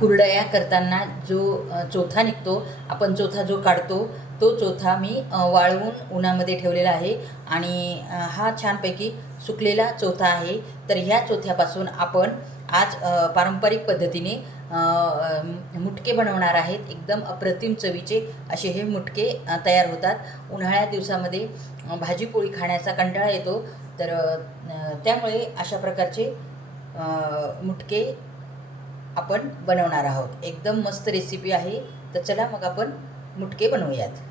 कुरडया करताना जो चोथा निघतो, आपण चोथा जो काढतो तो चोथा मी वाळवून उन्हामध्ये ठेवलेला आहे आणि हा छानपैकी सुकलेला चोथा आहे. तर ह्या चोथ्यापासून आपण आज पारंपरिक पद्धतीने मुटके बनवणार आहेत. एकदम अप्रतिम चवीचे असे हे मुटके तयार होतात. उन्हाळ्यात दिवसामध्ये भाजीपोळी खाण्याचा कंटाळा येतो, तर त्यामुळे अशा प्रकारचे मुटके आपण बनवणार आहोत. एकदम मस्त रेसिपी आहे. तर चला मग आपण मुटके बनवूयात.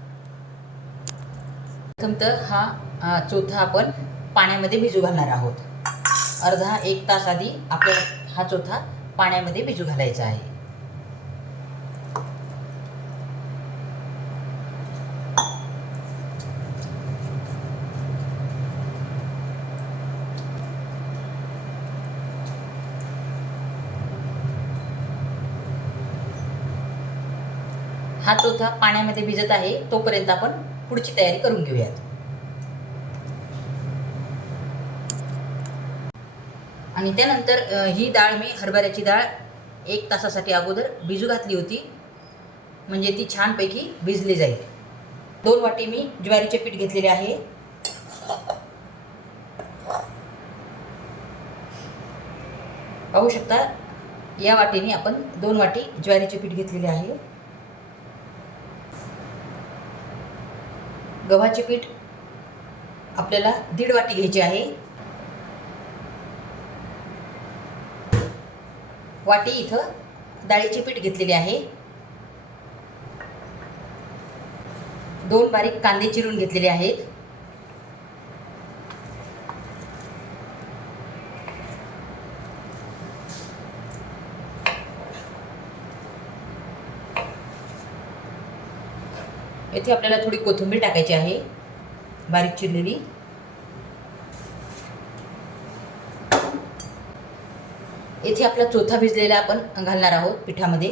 प्रथम तर हा चोथा आपण पाण्यामध्ये भिजू घालणार आहोत. अर्धा 1 तास आधी आपल्याला हा चोथा पाण्यामध्ये भिजू घालायचा आहे. हा चोथा पाण्यामध्ये भिजत आहे तोपर्यंत आपण पुढची तयारी करून घेऊयात. आणि त्यानंतर ही डाळ मी हरभऱ्याची डाळ 1 तासासाठी अगोदर भिजू घातली होती, म्हणजे ती छानपैकी भिजली जाईल. 2 वाटी मी ज्वारीचे पीठ घेतलेले आहे. पाहू शकता या वाटीने आपण 2 वाटी ज्वारीचे पीठ घेतलेले आहे. गव्हाचे पीठ आपल्याला 1.5 वाटी घ्यायचे आहे. वाटी इथं डाळीचे पीठ घेतलेले आहे. 2 बारीक कांदे चिरून घेतलेले आहेत. येथे आपल्याला थोडी कोथिंबीर टाकायची आहे बारीक चिरलेली. येथे आपला चोथा भिजलेला आपण घालणार आहोत पिठामध्ये.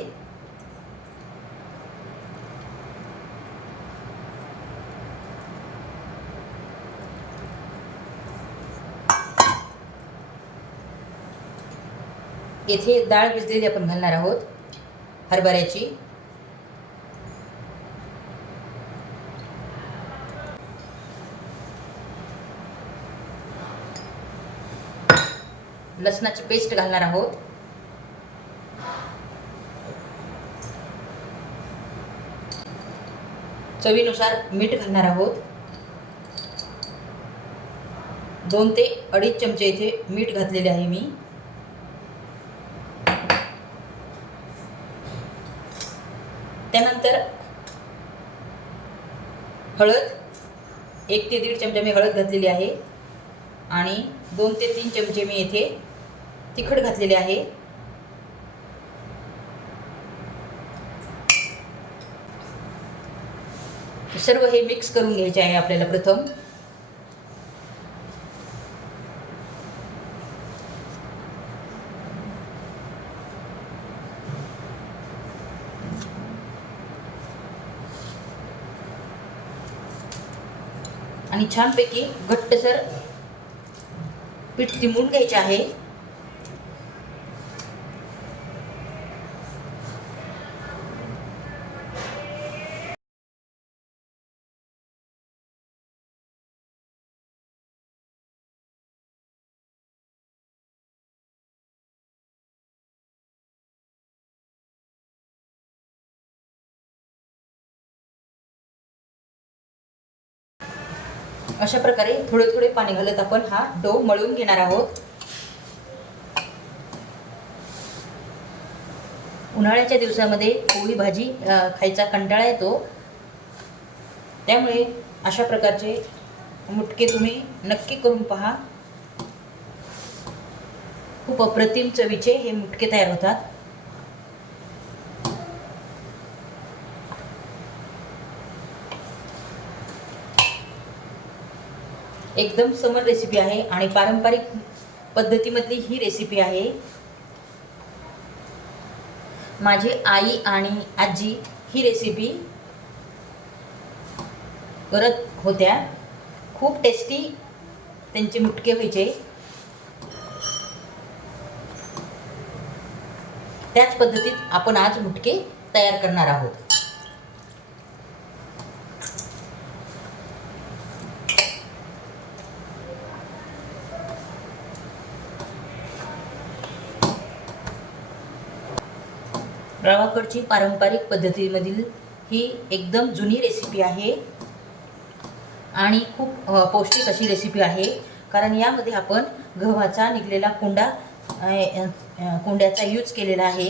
येथे डाळ भिजलेली आपण घालणार आहोत हरभऱ्याची. लसणाची पेस्ट घालणार आहोत. चवीनुसार मीठ घालणार आहोत. 2 ते 2.5 चमचे इथे मीठ घातलेले आहे मी. त्यानंतर हळद 1 ते 1.5 चमचे मी हळद घातलेली आहे आणि 2 ते 3 चमचे मी येथे तिखट घातलेले आहे. सर्व हे मिक्स करून घ्यायचे आहे आपल्याला प्रथम. आणि छानपैकी घट्टसर पीठ तिंबून घ्यायचे आहे. अशा प्रकारे थोडे थोडे पाणी घालत आपण हा डो मळून घेणार आहोत. उन्हाळ्याच्या दिवसामध्ये पोळी भाजी खायचा कंटाळा येतो, त्यामुळे अशा प्रकारचे मुटके तुम्ही नक्की करून पहा. खूप अप्रतिम चवीचे हे मुटके तयार होतात. एकदम समर रेसिपी आहे आणि पारंपरिक पद्धतीमधली ही रेसिपी आहे. माझी आई आणि आजी ही रेसिपी करत होत्या. खूप टेस्टी त्यांचे मुटके व्हायचे. त्याच पद्धतीत आपण आज मुटके तयार करणार आहोत. गावाकडची पारंपरिक पद्धतीमधील ही एकदम जुनी रेसिपी आहे आणि खूप पौष्टिक अशी रेसिपी आहे. कारण यामध्ये आपण गव्हाचा निघलेला कोंड्याचा यूज केलेला आहे.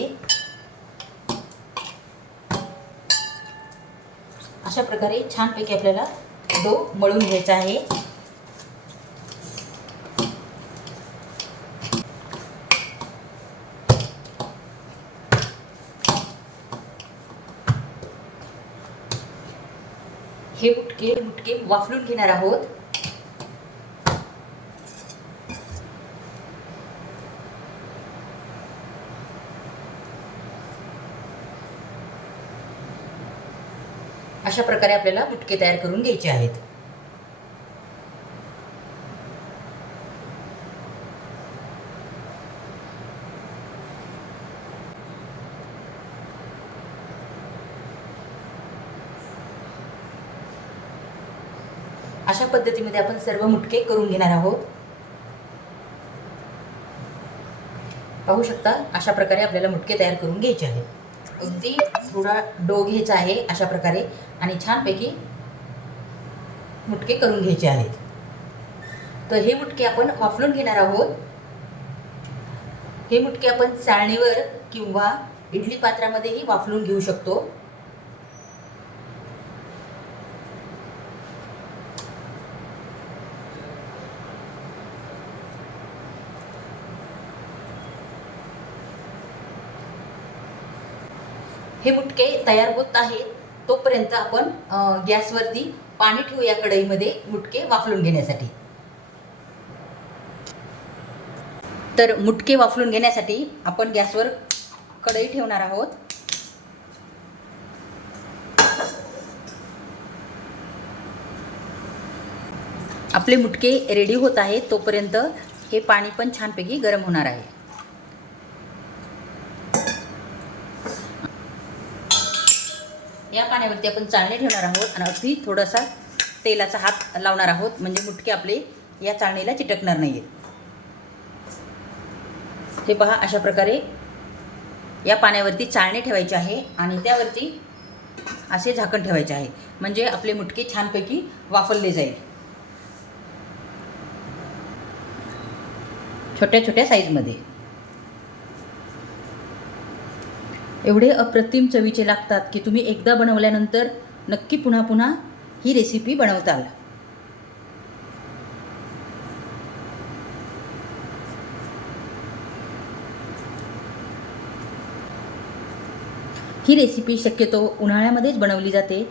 अशा प्रकारे छानपैकी आपल्याला डो मळून घ्यायचा आहे. हे मुटके वाफलून घेणार आहोत. अशा प्रकारे आपल्याला मुटके तयार करून घ्यायचे आहेत. अशा पद्धतीमध्ये आपण सर्व मुटके करून घेणार आहोत. पाहू शकता अशा प्रकारे आपल्याला मुटके तयार करून घ्यायचे आहेत. अगदी थोडा डो घ्यायचा आहे अशा प्रकारे आणि छानपैकी मुटके करून घ्यायचे आहेत. तर हे मुटके आपण वाफलून घेणार आहोत. हे मुटके आपण चाळणीवर किंवा इडली पात्रामध्येही वाफलून घेऊ शकतो. हे मुटके तयार होत आहेत तोपर्यंत आपण गॅसवरती पाणी ठेवूया कढईमध्ये मुटके वाफलून घेण्यासाठी. तर मुटके वाफलून घेण्यासाठी आपण गॅसवर कढई ठेवणार आहोत. आपले मुटके रेडी होत आहेत तोपर्यंत हे पाणी पण छानपैकी गरम होणार आहे. या पाण्यावरती आपण चाळणी ठेवणार आहोत आणि अगदी थोडासा तेलाचा हात लावणार आहोत म्हणजे मुटके आपले या चाळणीला चिटकणार नाहीत. हे पहा अशा प्रकारे या पाण्यावरती चाळणी ठेवायची आहे आणि त्यावरती असे झाकण ठेवायचे आहे म्हणजे आपले मुटके छानपैकी वाफवले जाईल. छोट्या छोट्या साईजमध्ये एवढे अप्रतिम चवीचे लागतात की तुम्ही एकदा बनवल्यानंतर नक्की पुन्हा पुन्हा ही रेसिपी बनवताल. ही रेसिपी शक्यतो उन्हाळ्यामध्येच बनवली जाते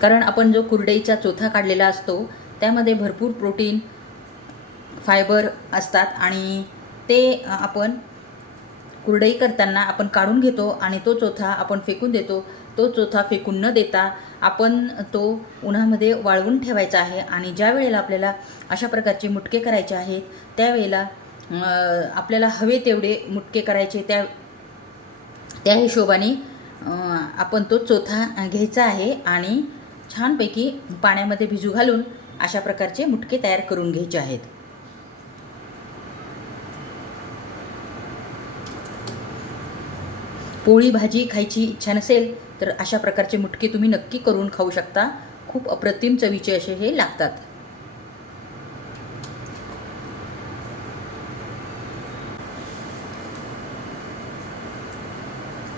कारण आपण जो कुरडईचा चोथा काढलेला असतो त्यामध्ये भरपूर प्रोटीन फायबर असतात आणि ते आपण कुरडई करताना आपण काढून घेतो आणि तो चोथा आपण फेकून देतो. तो चोथा फेकून न देता आपण तो उन्हामध्ये वाळवून ठेवायचा आहे आणि ज्या वेळेला आपल्याला अशा प्रकारचे मुटके करायचे आहेत त्यावेळेला आपल्याला हवे तेवढे मुटके करायचे त्या हिशोबाने आपण तो चोथा घ्यायचा आहे आणि छानपैकी पाण्यामध्ये भिजू घालून अशा प्रकारचे मुटके तयार करून घ्यायचे आहेत. पोळी भाजी खायची इच्छा नसेल तर अशा प्रकारचे मुटके तुम्ही नक्की करून खाऊ शकता. खूप अप्रतिम चवीचे असे हे लागतात.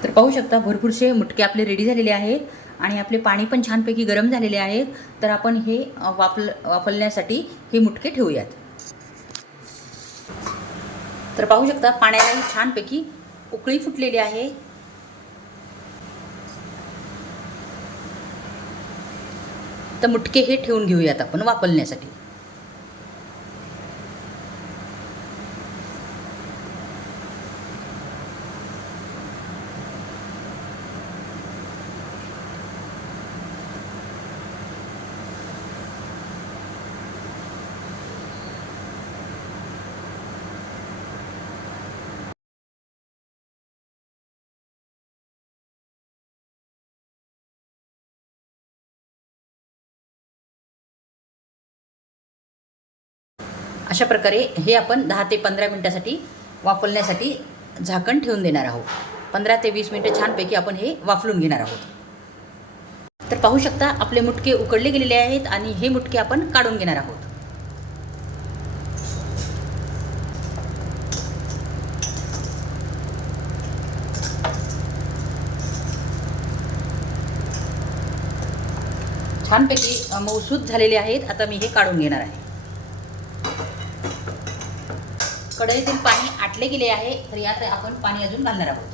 तर पाहू शकता भरपूरसे मुटके आपले रेडी झालेले आहेत आणि आपले पाणी पण छानपैकी गरम झालेले आहेत. तर आपण हे वाफलण्यासाठी हे मुटके ठेवूयात. तर पाहू शकता पाण्यालाही छानपैकी उकळी फुटलेली आहे. तर मुटके हे ठेवून घेऊयात आपण वाफलण्यासाठी. अशा प्रकारे हे आपण 10 ते 15 मिनटासाठी वाफवण्यासाठी झाकण ठेवून देणार आहोत. 15 ते 20 मिनटं छानपैकी आपण हे वाफलून घेणार आहोत. तर पाहू शकता आपले मुटके उकडले गेलेले आहेत आणि हे मुटके आपण काढून घेणार आहोत. छानपैकी मऊसूत झालेले आहेत. आता मी हे काढून घेणार आहे. कढईतील पाणी आटले गेले आहे, तर यात आपण पाणी अजून घालणार आहोत.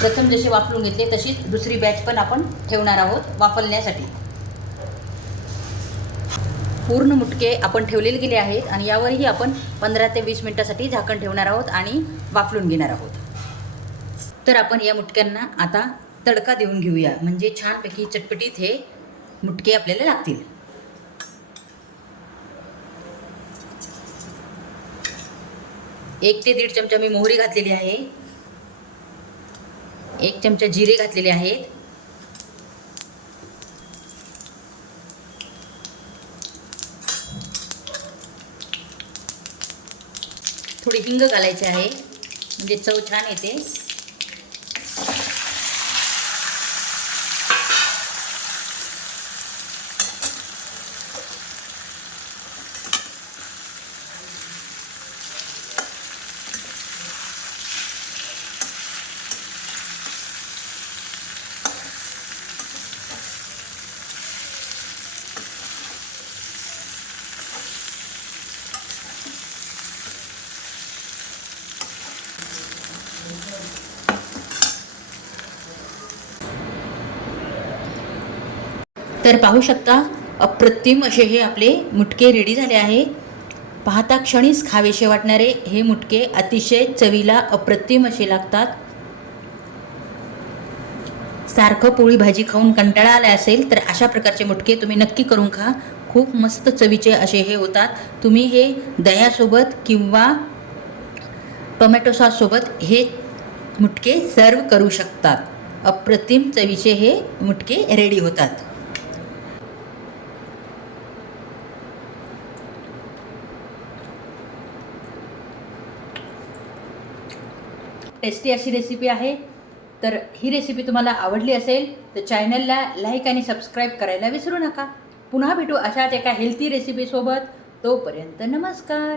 प्रथम जसे वाफलून घेतले तशीच दुसरी बॅच पण आपण ठेवणार आहोत वाफलण्यासाठी. पूर्ण मुटके आपण ठेवलेले गेले आहेत आणि यावरही आपण 15 ते 20 मिनिटासाठी झाकण ठेवणार आहोत आणि वाफलून घेणार आहोत. तर आपण या मुटक्यांना आता तडका देऊन घेऊया, म्हणजे छानपैकी चटपटीत हे मुटके आपल्याला लागतील. एक ते दीड चमचा मी मोहरी घातलेली आहे. 1 चमचा जिरे घातलेले आहेत. थोडी हिंग घालायची आहे, म्हणजे चव छान येते. तर पाहू शकता अप्रतिम असे हे आपले मुटके रेडी झाले आहे. पाहता क्षणीच खावेसे वाटणारे हे मुटके अतिशय चवीला अप्रतिम असे लागतात. सारखं पोळी भाजी खाऊन कंटाळा आला असेल तर अशा प्रकारचे मुटके तुम्ही नक्की करून खा. खूप मस्त चवीचे असे हे होतात. तुम्ही हे दह्यासोबत किंवा टोमॅटो सॉससोबत हे मुटके सर्व करू शकतात. अप्रतिम चवीचे हे मुटके रेडी होतात. टेस्टी अशी रेसिपी आहे. तर ही रेसिपी तुम्हाला आवडली असेल तर चॅनलला लाईक आणि सबस्क्राईब करायला विसरू नका. पुन्हा भेटू अशाच एका हेल्थी रेसिपीसोबत. तोपर्यंत नमस्कार.